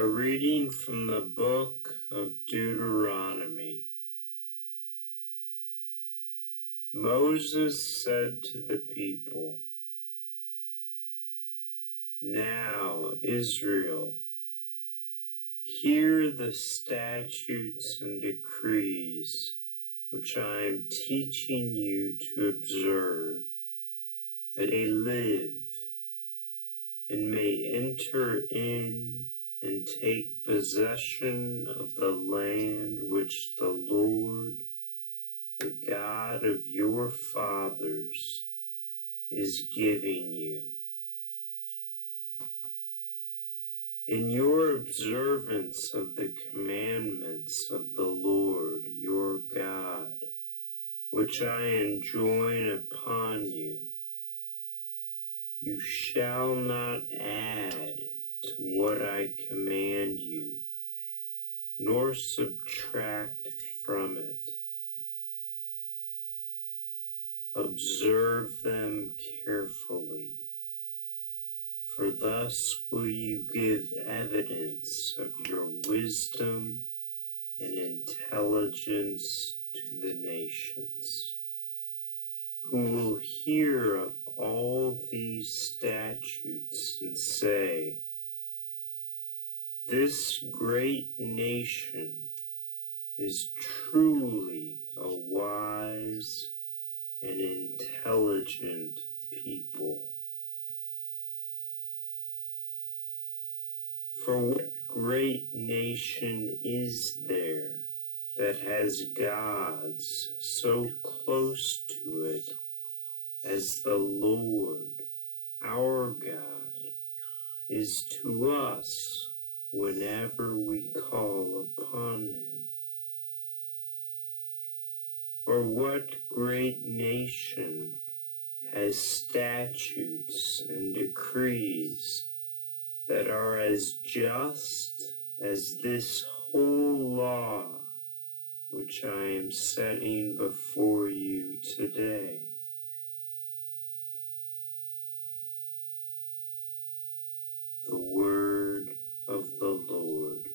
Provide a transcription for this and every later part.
A reading from the book of Deuteronomy. Moses said to the people, "Now, Israel, hear the statutes and decrees which I am teaching you to observe, that they live and may enter in and take possession of the land which the Lord, the God of your fathers, is giving you. In your observance of the commandments of the Lord your God, which I enjoin upon you, you shall not add to what I command you, nor subtract from it. Observe them carefully, for thus will you give evidence of your wisdom and intelligence to the nations, who will hear of all these statutes and say, 'This great nation is truly a wise and intelligent people.' For what great nation is there that has gods so close to it as the Lord, our God, is to us whenever we call upon him? Or what great nation has statutes and decrees that are as just as this whole law which I am setting before you today?" The word of the Lord.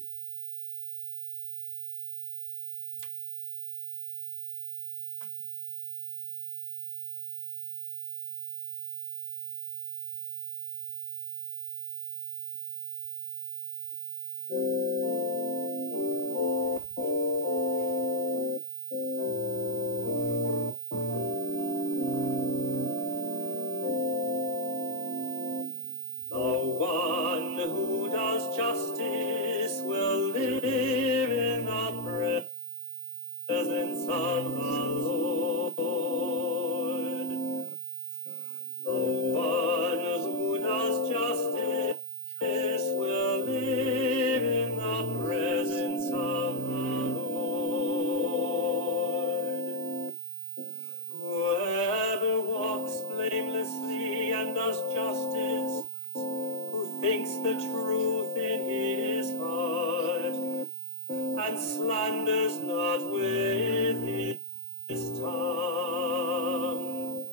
Who does justice will live in the presence of the Lord. The one who does justice will live in the presence of the Lord. Whoever walks blamelessly and does justice, thinks the truth in his heart, and slanders not with his tongue.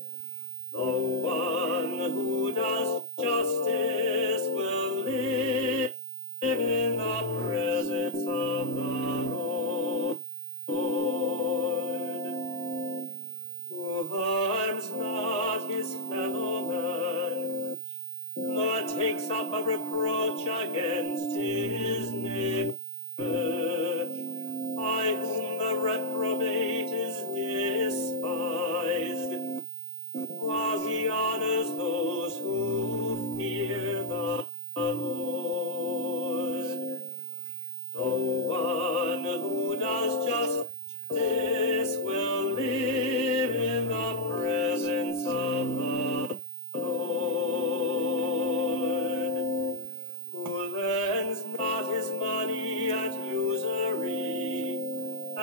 The one who does justice will live in the presence of the Lord. Who harms not his fellow man, nor takes up a reproach against his neighbor, by whom the reprobate is despised, while he honors those who fear the Lord. The one who does justice will live in the presence of the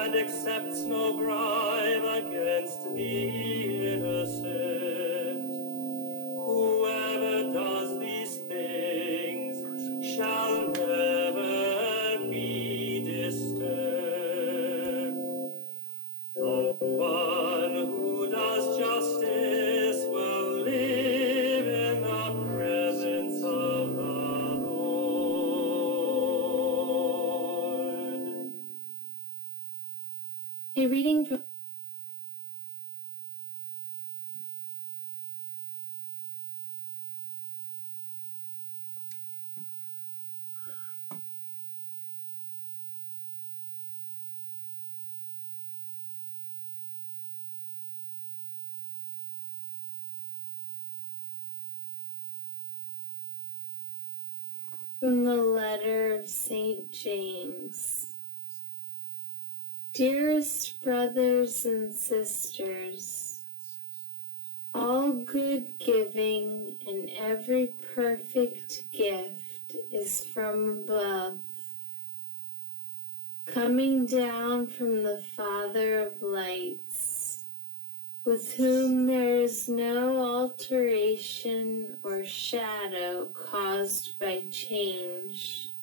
and accepts no bribe against the innocent. Whoever does these things shall never be disturbed. The one who does justice will live in the presence of the Lord. reading from the letter of St. James. Dearest brothers and sisters, all good giving and every perfect gift is from above, coming down from the Father of lights, with whom there is no alteration or shadow caused by change.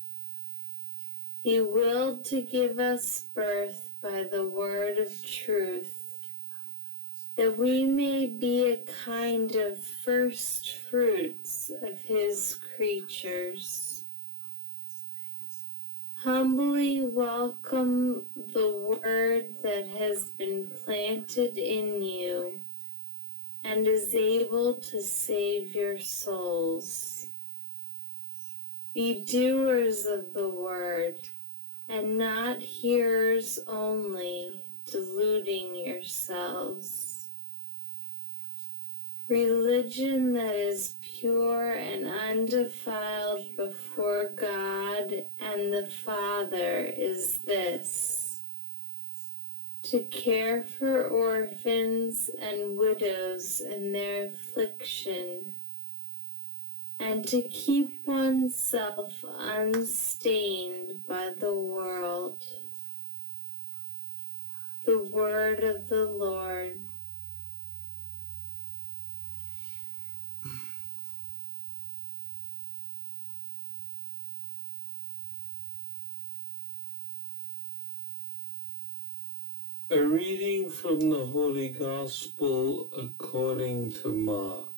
He willed to give us birth by the word of truth, that we may be a kind of first fruits of his creatures. Humbly welcome the word that has been planted in you and is able to save your souls. Be doers of the word, and not hearers only, deluding yourselves. Religion that is pure and undefiled before God and the Father is this: to care for orphans and widows in their affliction, and to keep oneself unstained by the world. The word of the Lord. A reading from the Holy Gospel according to Mark.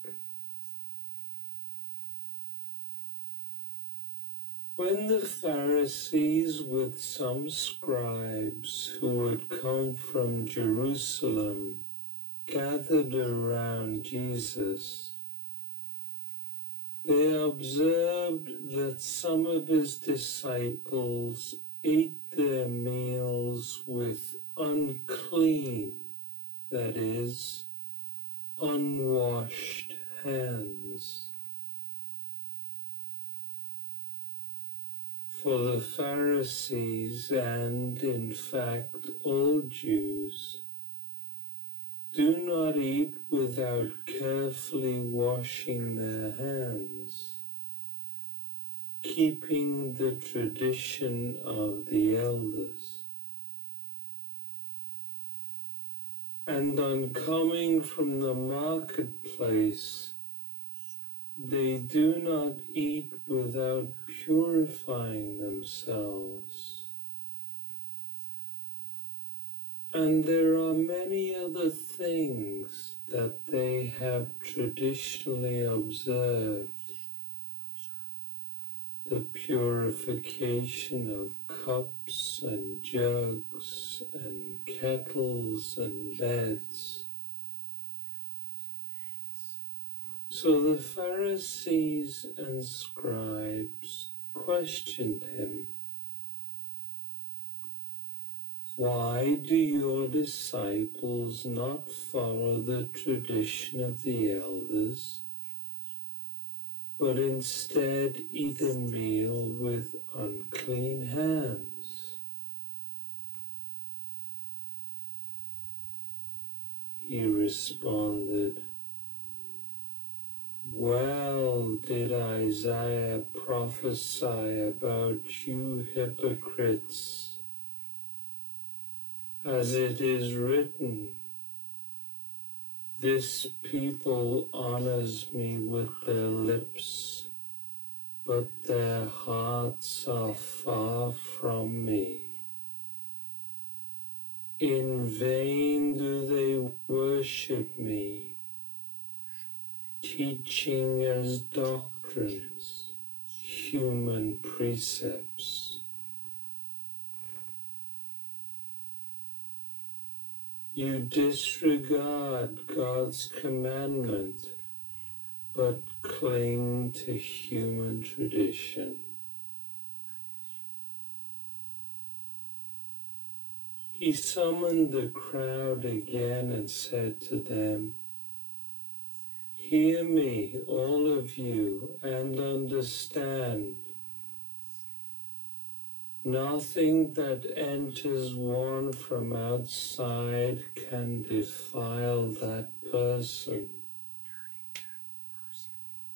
When the Pharisees with some scribes who had come from Jerusalem gathered around Jesus, they observed that some of his disciples ate their meals with unclean, that is, unwashed hands. For the Pharisees, and in fact all Jews, do not eat without carefully washing their hands, keeping the tradition of the elders. And on coming from the marketplace, they do not eat without purifying themselves. And there are many other things that they have traditionally observed. The purification of cups and jugs and kettles and beds. So the Pharisees and scribes questioned him. Why do your disciples not follow the tradition of the elders, but instead eat a meal with unclean hands? He responded, well did Isaiah prophesy about you hypocrites, as it is written, this people honors me with their lips, but their hearts are far from me. In vain do they worship me, teaching as doctrines human precepts. You disregard God's commandment, but cling to human tradition. He summoned the crowd again and said to them, "Hear me, all of you, and understand. Nothing that enters one from outside can defile that person,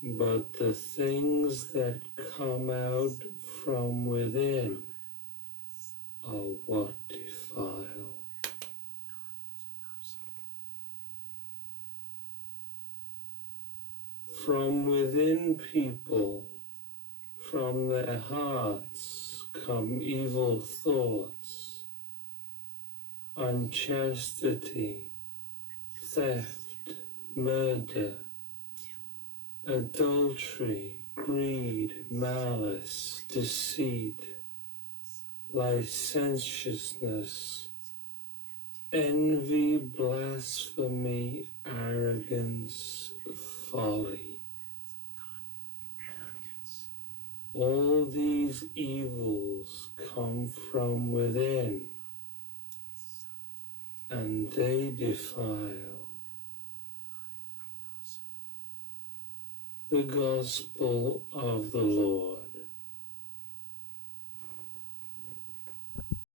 but the things that come out from within are what defile." From within people, from their hearts, come evil thoughts, unchastity, theft, murder, adultery, greed, malice, deceit, licentiousness, envy, blasphemy, arrogance, folly. All these evils come from within, and they defile. The Gospel of the Lord.